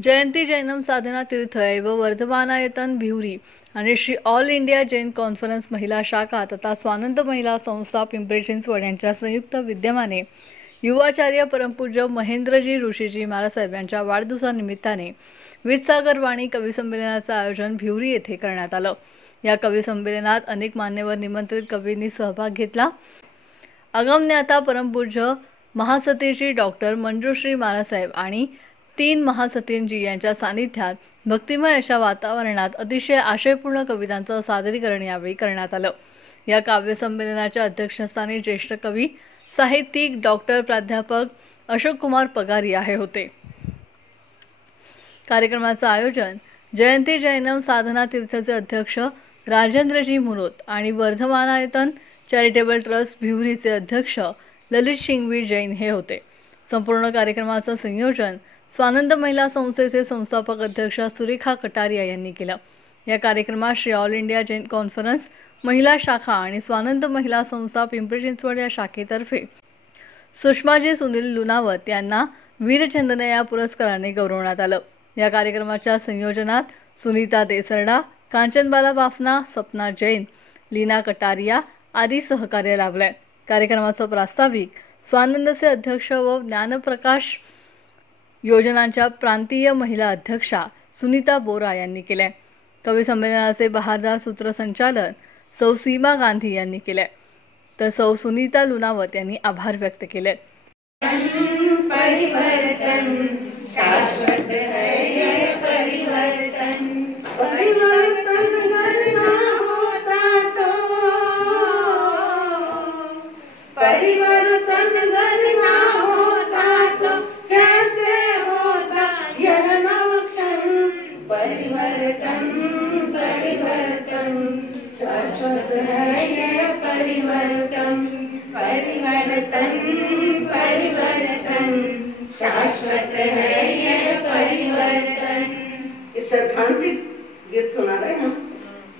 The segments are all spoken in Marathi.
जयंती जैनम साधना तीर्थ एव वर्धमानायतन भिवरी आणि Shri all India Jain conference महिला शाखा तथा स्वानंद महिला संस्था पिंपरी चिंचवड यांच्या संयुक्त विद्यमाने युवाचार्य परमपूज्य महेंद्रजी ऋषीजी महाराज यांच्या वाढदिवसानिमित्ताने विजसागर वाणी कवी संमेलनाचे आयोजन भिवरी येथे करण्यात आलं। या कवी संमेलनात अनेक मान्यवर निमंत्रित कवींनी सहभाग घेतला। अगमज्ञाता परमपूज्य महासतीजी डॉक्टर मंजुश्री महाराज आणि 3 महासतींजी यांच्या सानिध्यात भक्तिमय अशा वातावरणात अतिशय आशयपूर्ण कवितांचं सादरीकरण यावेळी करण्यात आलं। या काव्य संमेलनाच्या अध्यक्षस्थानी ज्येष्ठ कवी साहित्यिक डॉक्टर प्राध्यापक अशोक कुमार पगारी आहे होते। कार्यक्रमाचं आयोजन जयंती जैनम साधना तीर्थचे अध्यक्ष राजेंद्रजी मुनोत आणि वर्धमानायतन चॅरिटेबल ट्रस्ट भिवरीचे अध्यक्ष ललित शिंगवी जैन हे होते। संपूर्ण कार्यक्रमाचं संयोजन स्वानंद महिला संस्थेचे संस्थापक अध्यक्ष सुरेखा कटारिया यांनी केलं। या कार्यक्रमात Shri all India Jain conference महिला शाखा आणि स्वानंद महिला संस्था पिंपरी चिंचवड या शाखेतर्फे सुषमाजी सुनील लुनावत यांना वीरचंदन या पुरस्काराने गौरवण्यात आलं। या कार्यक्रमाच्या संयोजनात सुनीता देसरडा, कांचनबाला बाफना, सपना जैन, लीना कटारिया आदी सहकार्य लाभले। कार्यक्रमाचं प्रास्ताविक स्वानंदचे अध्यक्ष व ज्ञानप्रकाश योजनांच्या प्रांतीय महिला अध्यक्षा सुनीता बोरा यांनी केले। कवी संमेलनाचे बहारदार सूत्रसंचालन सौ सीमा गांधी यांनी केले, तर सौ सुनीता लुनावत यांनी आभार व्यक्त केले। परिवर्तन शाश्वत है ये परिवर्तन, परिवर्तन करना होता तो, परिवर्तन करना होता तो कैसे होता यह नवक्षण, परिवर्तन परिवर्तन शाश्वत है ये परिवर्तन, परिवर्तन परिवर्तन शाश्वत है ये परिवर्तन। इस सैद्धांतिक गीत सुना रहे हम।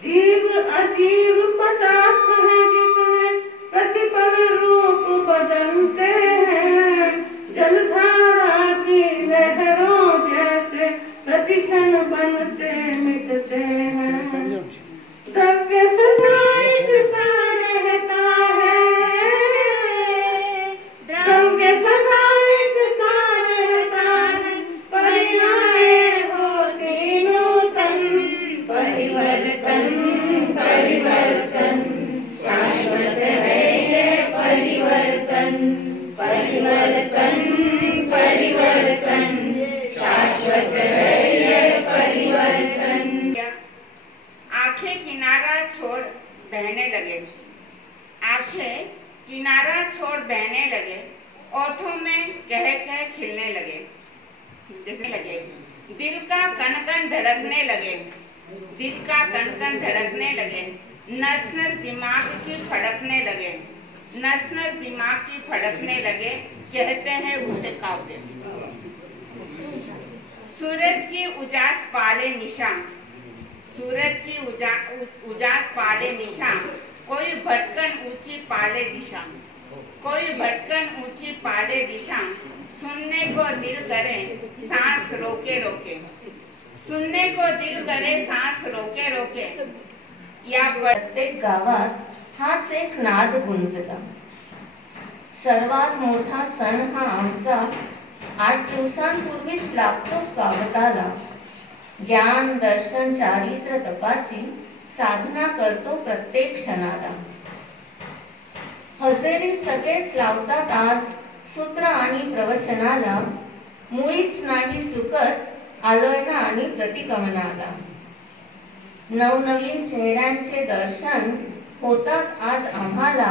जीव अजीव पदार्थ है जितने प्रतिपल रूप बदलते हैं, जलधारा की लहरों जैसे प्रतिक्षण बनते मिटते हैं। द्रव्य सदा एक सा रहता है, द्रव्य सदा एक सा रहता है, पर्याय होते नूतन, परिवर्तन परिवर्तन शाश्वत है ये परिवर्तन, परिवर्तन परिवर्तन शाश्वत है ये परिवर्तन। आंखें किनारा छोड़ बहने लगे, आंखें किनारा छोड़ बहने लगे, ओठों में कह कह खिलने लगे, जैसे लगे दिल का कण कण धड़कने लगे, दिल का कण कण धड़कने लगे, नस नस दिमाग की फड़कने लगे, नस नस दिमाग की फड़कने लगे, कहते हैं उसे काव्य। सूरज की उजास पाले निशान, सूरज की उजास पाले निशान, कोई भटकन ऊंची पाले दिशा, कोई भटकन ऊंची पाले दिशा, सुनने को दिल करे सांस रोके रोके, सुनने को दिल करे सांस रोके रोके। या प्रत्येक गावात हाच एक नाद गुंजला। सर्वात मोठा सण हा आमचा 8 दिवसांपूर्वीच लागतो स्वागताला। ज्ञान दर्शन चारित्र तपाची साधना करतो प्रत्येक क्षणाला। हजेरी सगळेच लावतात आज सूत्र आणि प्रवचनाला, मुळीच नाही चुकत आलोळना आणि प्रतिगमनाला। नवनवीन चेहऱ्यांचे दर्शन होतात आज आम्हाला,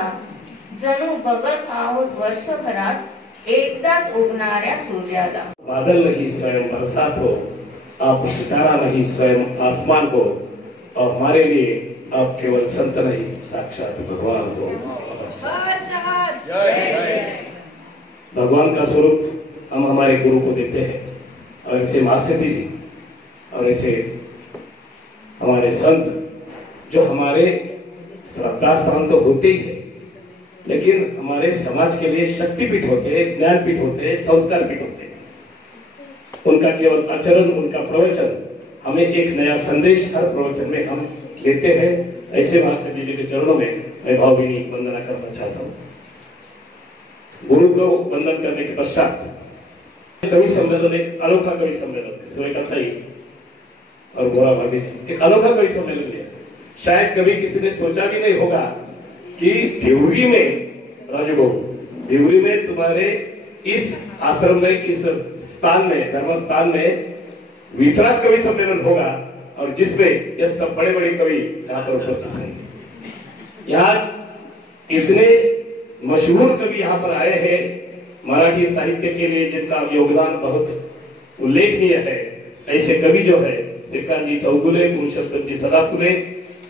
जणू बघत आहोत वर्षभरात एकदाच उगणाऱ्या सूर्याला। बादल नहीं स्वयं बरसात हो, आप सितारा नहीं स्वयं आसमान हो, और हमारे लिए आप केवल संत नहीं साक्षात भगवान हो। भगवान का स्वरूप हम हमारे गुरु को देते हैं, और इसे महासती जी और इसे हमारे संत जो हमारे श्रद्धा स्थान तो होते ही है, लेकिन हमारे समाज के लिए शक्तिपीठ होते हैं, ज्ञानपीठ होते हैं, संस्कार पीठ होते हैं। उनका केवल आचरण, उनका प्रवचन हमें एक नया संदेश हर प्रवचन में हम लेते हैं। ऐसे महाशय जी के चरणों में मैं भावभीनी वंदना करना चाहता हूँ। गुरु को वंदन करने के पश्चात कवि सम्मेलन, एक अनोखा कवि सम्मेलन, सुरेखा ताई और गोरा भाभी जी एक अनोखा कवि सम्मेलन लिया। शायद कभी किसी ने सोचा भी नहीं होगा कि भिवरी में, राजू बाबू, भिवरी में तुम्हारे इस आश्रम में, इस स्थान में, धर्म स्थान में वितराग कवि सम्मेलन होगा और जिसमें यह सब बड़े बड़े कवि यहाँ पर उपस्थित हैं। यहाँ इतने मशहूर कवि यहाँ पर आए हैं मराठी साहित्य के लिए, जिनका योगदान बहुत उल्लेखनीय है। ऐसे कवि जो है श्रीकांत जी चौगुले, पुरुषोत्तम जी सदाफुले,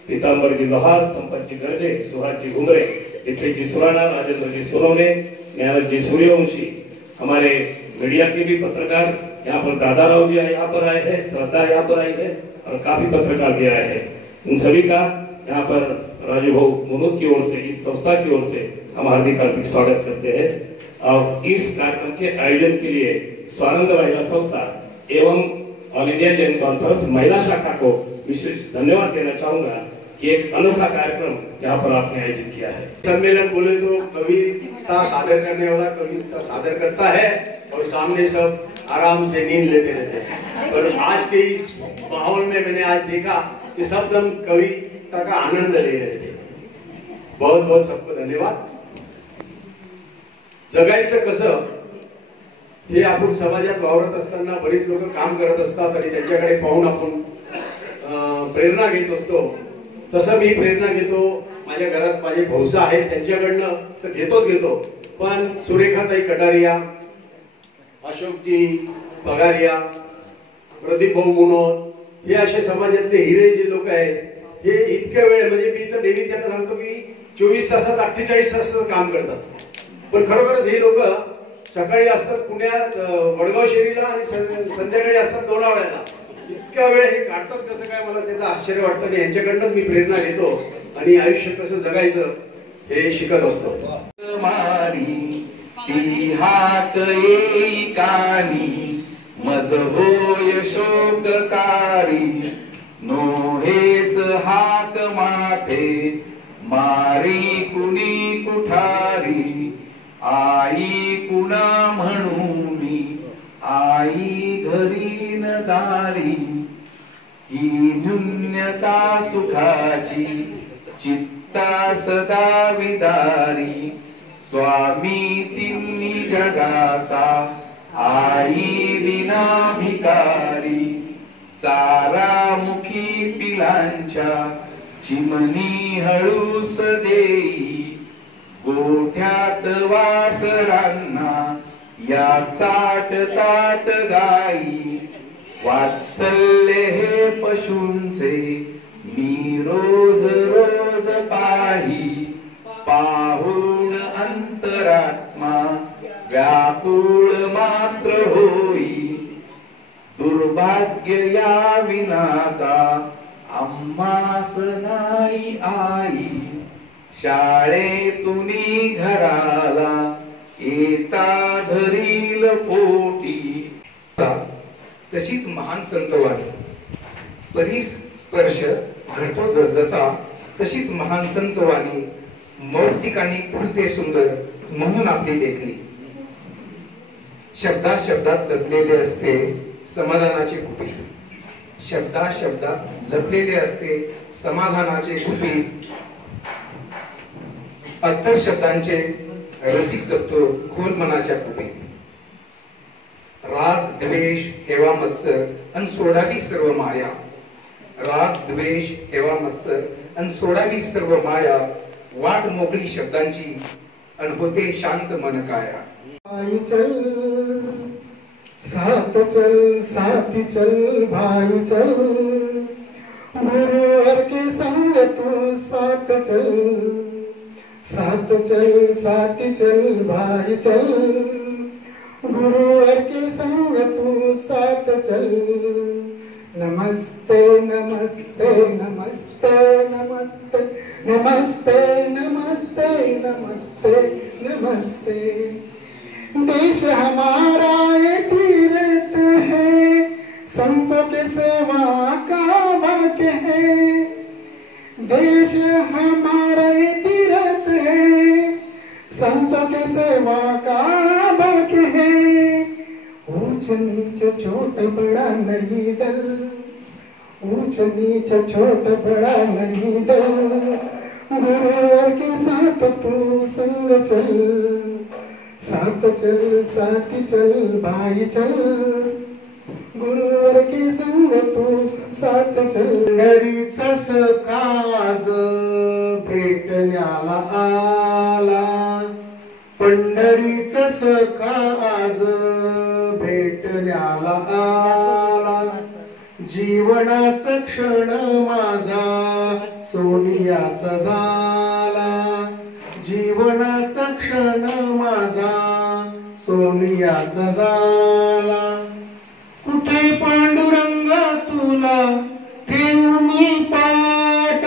पीतांबर जी लोहार, संपत जी गर्जे, सुहास जी घुमरे, दिपेश जी सुराना, राजेंद्र जी सोनवणे, ज्ञानद जी सूर्यवंशी, हमारे मीडिया के भी पत्रकार यहाँ पर, दादाराव जी यहाँ पर आए हैं, श्रद्धा यहाँ पर आई है और काफी पत्रकार भी आए हैं। इन सभी का यहाँ पर राजू भाऊ मुनोद की ओर से, इस संस्था की ओर से हम हार्दिक स्वागत करते हैं। और इस कार्यक्रम के आयोजन के लिए स्वानंद महिला संस्था एवं ऑल इंडिया जैन कॉन्फ्रेंस महिला शाखा को विशेष धन्यवाद देना चाहूंगा कि एक अनोखा कार्यक्रम यहाँ पर आपने आयोजित किया है। सम्मेलन बोले तो कविता सादर करने वाला कविता सादर करता है और सामने सब आराम से नींद लेते रहते हैं। और आज के इस माहौल में मैंने आज देखा कि सब दम कविता का आनंद ले रहे थे। बहुत बहुत सबको धन्यवाद। जगायचं कसं हे आपण समाजात वावरत असताना बरीच लोक काम करत असतात आणि त्यांच्याकडे पाहून आपण प्रेरणा घेत असतो। तसं मी प्रेरणा घेतो, माझ्या घरात माझे भाऊसा आहेत त्यांच्याकडनं तर घेतो, पण सुरेखाताई कटारिया, अशोकजी पगारिया, प्रदीप भाऊ मुनोद हे असे समाजातले हिरे जे लोक आहेत हे इतक्या वेळ, म्हणजे मी तर डेली त्यांना सांगतो की 24 तासात 48 तासात काम करतात। पण खरोखरच हे लोक सकाळी असतात पुण्यात वडगाव शेरीला आणि संध्याकाळी असतात लोणावळ्याला। इतका वेळ हे काढतात कसं काय, मला त्याचं आश्चर्य वाटतं आणि यांच्याकडनं मी प्रेरणा घेतो आणि आयुष्य कसं जगायचं हे शिकत असतो। ती हात येई कानी मज होय शोककारी नोहेच हाक माथे मारी कुणी कुठारी आई कुणा म्हणूनी आई घरी न दारी ही न्यून्यता सुखाची चित्ता सदा विदारी स्वामी तिन्ही जगाचा आई विना भिकारी चारा मुखी पिलांच्या चिमणी हळूस देई गोठ्यात वासरांना या चाटतात गाई वात्सल्य हे पशूंचे मी रोज रोज पाही पाहून अंतरात्मा व्याकुळ मात्र होई दुर्भाग्य या विनाका आम्हास नाही आई शाळेतुनी घराला येता धरील पोटी तशीच महान संतवाणी परिस्पर्श घडतो जसजसा तशीच महान संतवाणी मौक्तिकाने फुलते सुंदर म्हणून आपली लेखणी शब्दात शब्दात लपलेले असते समाधानाचे गुपित शब्दात शब्दात लपलेले असते समाधानाचे गुपित अत्तर शब्दांचे रसिक जपतो खोल मनाच्या कुपीत राग द्वेष हेवा मत्सर अन सोडावी सर्व माया राग द्वेष हेवा मत्सर अन सोडावी सर्व माया वाट मोकळी शब्दांची अन होते शांत मन काया भाई चल साथ चल साथी चल भाई चल गुरु हर के संग तू साथ चल साथी चल भाई चल गुरु हर के संग तू साथ चल नमस्ते नमस्ते नमस्ते नमस्ते नमस्ते नमस्ते नमस्ते नमस्ते देश हमारा ये तीरथ है संतों के सेवा का भाग्य है, देश हमारा तीर्थ है, संतों के सेवा का भाग्य है। ऊंच नीच छोट बड़ा नहीं दल, ऊंच नीच छोट बड़ा नहीं दल, गुरुवर के साथ तू संग चल, साथ चल साथी चल भाई चल, गुरुवर के संग तू साथ चल। पंढरीचा सकाज भेटण्याला आला, पंढरीचा सकाज भेटण्याला आला, जीवनाचा क्षण माझा सोनियाचा झाला, जीवनाचा क्षण माझा सोनियाचा झाला। कुठे पांडुरंगा तुला ठेवू मी पाट,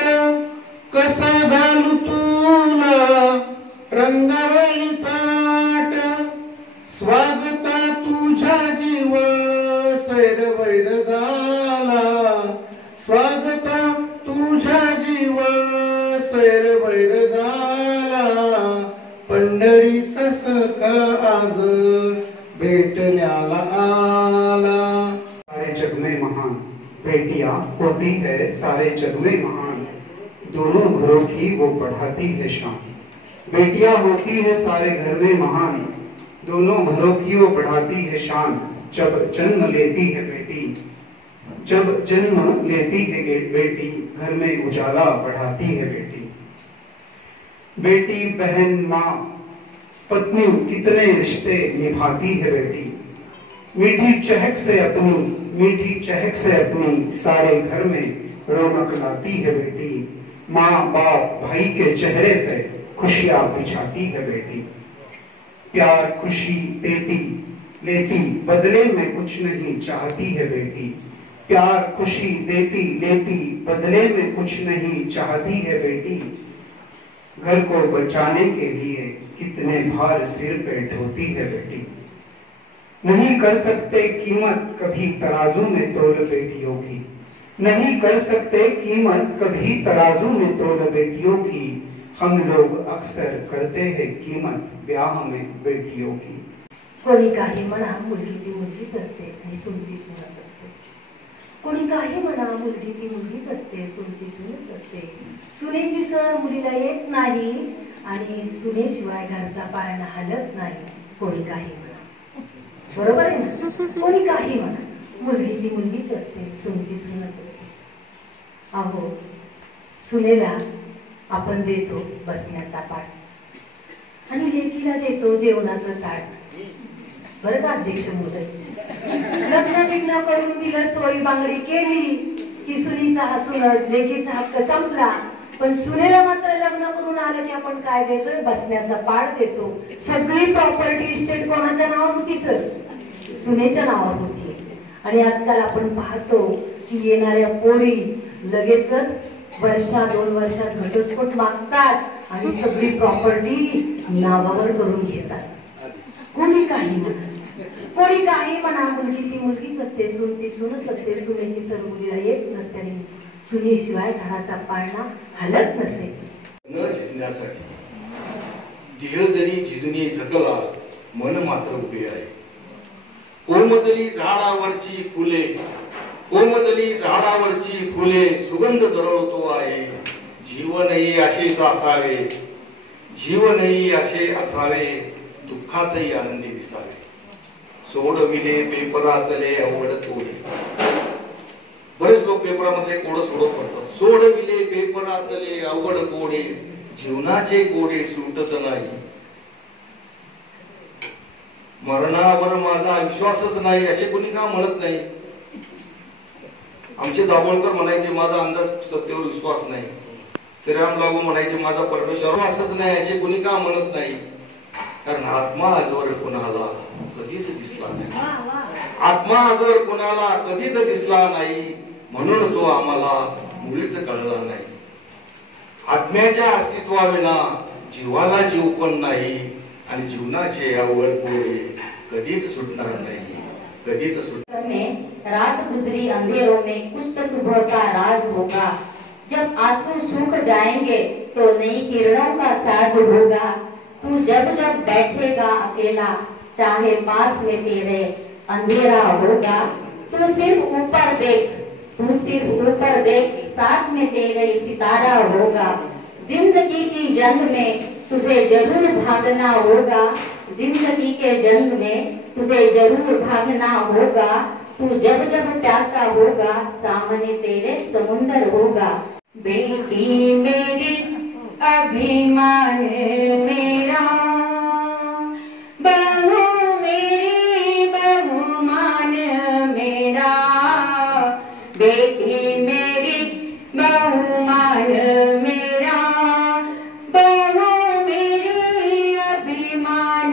कसा घालू तुला रंगावली ताट, स्वागता तुझ्या जीव सैर वैर झाला, स्वागता तुझ्या जीव सैर वैर झाला, पंढरीचा सखा आज भेटण्याला आला। सारे जग में महान बेटियां होती है, सारे जग में महान दोनों घरों की वो बढ़ाती है शान, बेटियां होती है सारे घर में महान दोनों घरों की वो बढ़ाती है शान। जब जन्म लेती है बेटी, जब जन्म लेती है बेटी, घर में उजाला बढ़ाती है बेटी। बेटी बहन माँ पत्नी कितने रिश्ते निभाती है बेटी, मीठी चहक से अपनी, मीठी चहक से अपनी सारे घर में रौनक लाती है बेटी। माँ बाप भाई के चेहरे पे खुशियां बिछाती है बेटी, प्यार खुशी देती लेती बदले में कुछ नहीं चाहती है बेटी, प्यार खुशी देती लेती बदले में कुछ नहीं चाहती है बेटी। घर को बचाने के लिए कितने भार सिर पे ढोती है बेटी, नहीं कर सकते कीमत कभी तराजू में तोल बेटियों की, नहीं कर सकते कीमत कभी तराजू में तोल बेटियों की। हम लोग अक्सर करते हैं कीमत ब्याह में बेटियों की। कोणी काही म्हणा मुलगी ती मुलगीच असते आणि सून ती सूनच असते, कोणी काही म्हणा मुलगी ती मुलगीच असते, सून ती सूनच असते। सुनेची सर मुलीला येत नाही आणि सुनेशिवाय घरचा पाळणा हलत नाही। कोणी काही म्हणा, बरोबर आहे ना? कोणी काही म्हणा मुलगी ती मुलगीच असते, सून ती सूनच असते। अहो सुनेला आपण देतो बसण्याचा पाठ आणि लेकीला देतो जेवणाचं ताट, बरं का अध्यक्ष महोदय? लग्न बिग्न करून दिलं, चोळी बांगडी केली की सुनीचा हसून लेकीचा हक्क संपला, पण सुनेला मात्र लग्न करून आलं की आपण काय देतोय? बसण्याचा पाठ देतो। सगळी प्रॉपर्टी इस्टेट कोणाच्या नावावर होती सर? सुनेच्या नावावर होती। आणि आजकाल आपण पाहतो की येणाऱ्या पोरी लगेचच वर्षा 2 वर्षात घटस्फोट मागतात आणि सगळी प्रॉपर्टी नावावर करून घेतात। कोणी काही म्हणा, कोणी काही म्हणा मुलगी ती मुलगीच असते, सून ती सूनच असते। सुनेची सर मुलीला येत नसते आणि सुनेशिवाय घराचा पाळणा हलत नसे। न झिजण्यासाठी देह जरी झिजून थकला, मन मात्र उभे आहे। कोमजली झाडावरची फुले, कोमजली झाडावरची फुले, सुगंध दरवतो आहे। जीवनही असेच असावे, जीवनही असे असावे, दुःखातही आनंदी दिसावे। सोडविले पेपरातले अवघड कोडे, बरेच लोक पेपरामधले कोड सोडत असतात। सोडविले पेपरातले अवघड कोडे, जीवनाचे कोडे सुटत नाही। मरणावर माझा विश्वासच नाही असे कोणी का म्हणत नाही? आमचे दाभोळकर म्हणायचे माझा अंदाज सत्तेवर विश्वास नाही, श्रीराम लागू म्हणायचे माझा परमेश्वर असंच नाही असे कोणी का म्हणत नाही? कारण आत्मा आजवर कोणाला कधीच दिसला नाही, आत्मा आजवर कोणाला कधीच दिसला नाही, म्हणून तो आम्हाला मुळीच कळला नाही। आत्म्याच्या अस्तित्वाविना जीवाला जीव पण नाही आणि जीवनाचे अवघड कोडे कधीच सुटणार नाही। कधीच सुट में रात गुजरी अंधेरों में कुछ तो सुबह का राज होगा। जब आंसू सूख जाएंगे तो नई किरणों का साज होगा। तू जब जब बैठेगा अकेला चाहे पास में तेरे अंधेरा होगा। तू सिर्फ ऊपर देख, तू सिर्फ ऊपर देख, साथ में तेरे सितारा होगा। जिंदगी की जंग में तुझे जरूर भागना होगा। जिंदगी के जंग में तुझे जरूर भागना होगा। तू जब जब प्यासा होगा सामने तेरे समुंदर होगा। बेटी मेरी अभिमान मेरा, बहू मेरी बहुमान मेरा। बेटी मेरी बहुमान मेरा, बहू मेरी अभिमान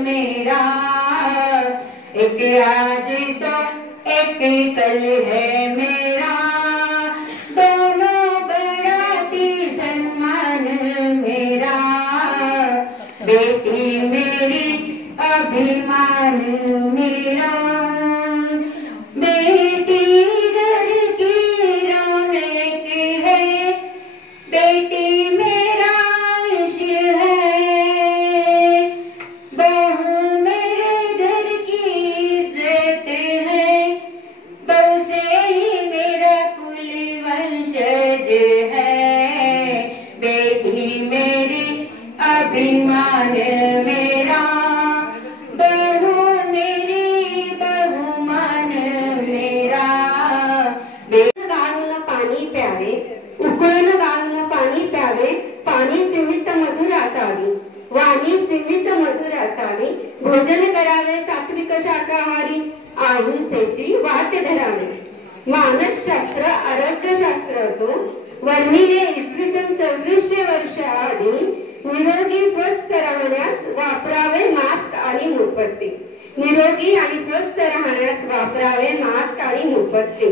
मेरा। एक आज तो एक कल है मेरा, दोनों बढ़ाती सम्मान मेरा। बेटी मेरी अभिमान मेरा। बेटी घर की रौनक है, बेटी मेरा ईश है। बहू मेरे घर की इज्जत है, बहू से ही मेरा कुल वंशज है। बेटी मेरी अभिमान मेरा, बहू मेरी बहुमान मेरा। गाळून पाणी प्यावे, उकळून गाळून पाणी प्यावे। पाणी सीमित मधुर असावी, वाणी सीमित मधुर असावी। भोजन करावे सात्विक शाकाहारी, अहिंसेची वाट धरावी। मानसशास्त्र आरोग्यशास्त्र असो, वर्णिले इसवी सन 2600 वर्ष आधी निरोगी स्वस्थ राहण्यास वापरावे मास्क आणि मुखपट्टी। निरोगी आणि स्वस्थ राहण्यास वापरावे मास्क आणि मुखपट्टी।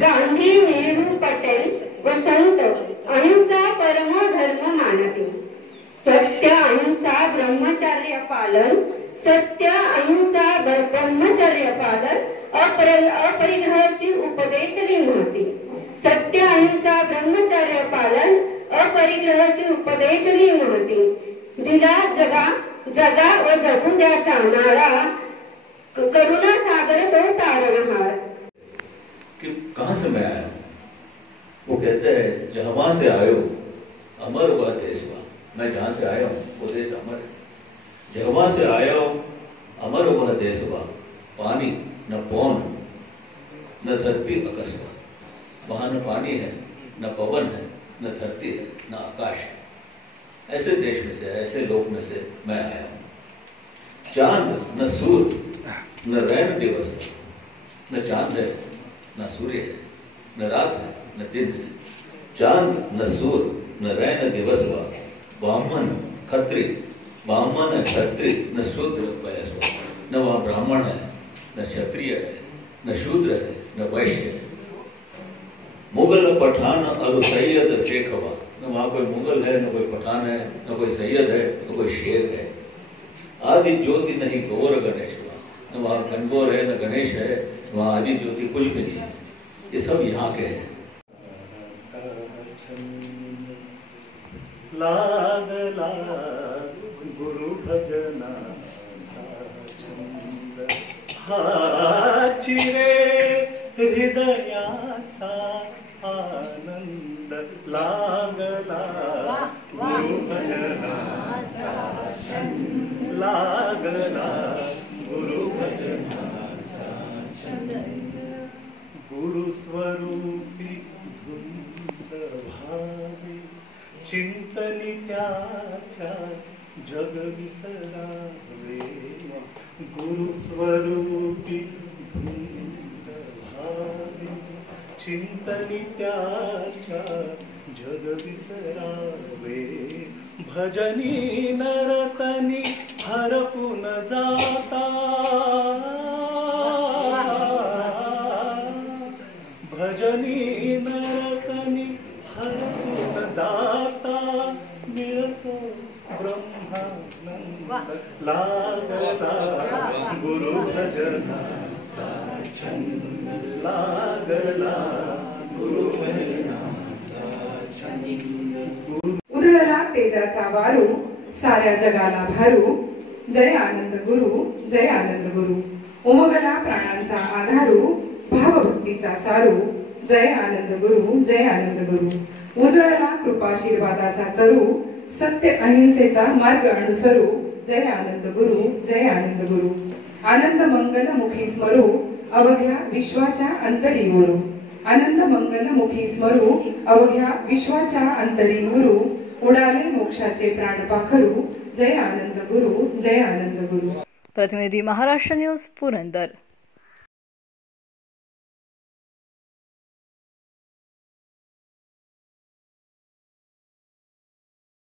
गांधी, नेहरू, पटेल व संत अहिंसा परमो धर्म मानती। सत्य अहिंसा ब्रह्मचर्य पालन, सत्य अहिंसा ब्रह्मचर्य पालन, अपरिग्रहाची उपदेशली महती। सत्य अहिंसा ब्रह्मचर्य पालन, अपरिग्रहाची उपदेशली महती। दिला जगा जगा व जगू द्या चालणारा, करुणा सागर तो तारणहार। कि कहां से मैं आया हूं? वो कहते हैं जहां से आयो अमर हुआ देश हुआ। मैं जहां से आया हूं वो देश अमर है। जहां से आया हूं अमर हुआ देश हुआ। पानी न पौन न धरती अकस्मा। वहां न पानी है, न पवन है, न धरती है, न आकाश है। ऐसे देश में से, ऐसे लोक में से मैं आया हूं। चांद न सूर्य न रैन दिवस, न चांद है न सूर्य है, न रात है न दिन है। चांद न सूर्य न रैन दिवस हुआ। ब्राह्मण खत्री, ब्राह्मण खत्री न शूद्र वयस्व। न वहाँ ब्राह्मण है, न क्षत्रिय है, न शूद्र है, न वैश्य है। मुगल पठान अल सैयद शेखवा। न वहाँ कोई मुगल है, न कोई पठान है, न कोई सैयद है, न कोई शेख है। आदि ज्योति नहीं गौर गणेश हुआ। न वहाँ गणगौर है, न गणेश है, वहाँ आदि ज्योति कुछ भी नहीं है। ये सब यहाँ के हैं। लागला गुरु भजनाचा छंद, हाची रे हृदयाचा आनंद। लागला गुरु भजनाचा छंद, लागला गुरु भजनाचा छंद। गुरु स्वरूपी धुंद भावे, चिंतनी त्याच्या जग विसरावे। गुरु स्वरूपी धुंद भावे, चिंतनी त्याच्या जग विसरावे। भजनी नरतनी हरपून जाता, भजनी नरतनी हरपून जाता। मिळतो ब्रह्मानंद, लागला गुरु भजना लागला गुरुमहिनाचा छंद. उधळला तेजाचा वारू साऱ्या जगाला भारू जय आनंद गुरु जय आनंद गुरु. उमगला प्राणांचा आधारू भावभक्तीचा सारू जय आनंद गुरु जय आनंद गुरु. उजळला कृपाशीर्वादाचा तरू सत्य अहिंसेचा मार्ग अनुसरू जय आनंद गुरु जय आनंद गुरु. आनंद मंगल मुखी स्मरू अवघ्या विश्वाच्या अंतरी गुरु. आनंद मंगल मुखी स्मरू अवघ्या विश्वाच्या अंतरी गुरु. उडाले मोक्षाचे प्राण पाखरू जय आनंद गुरु जय आनंद गुरु. प्रतिनिधी महाराष्ट्र न्यूज पुरंदर.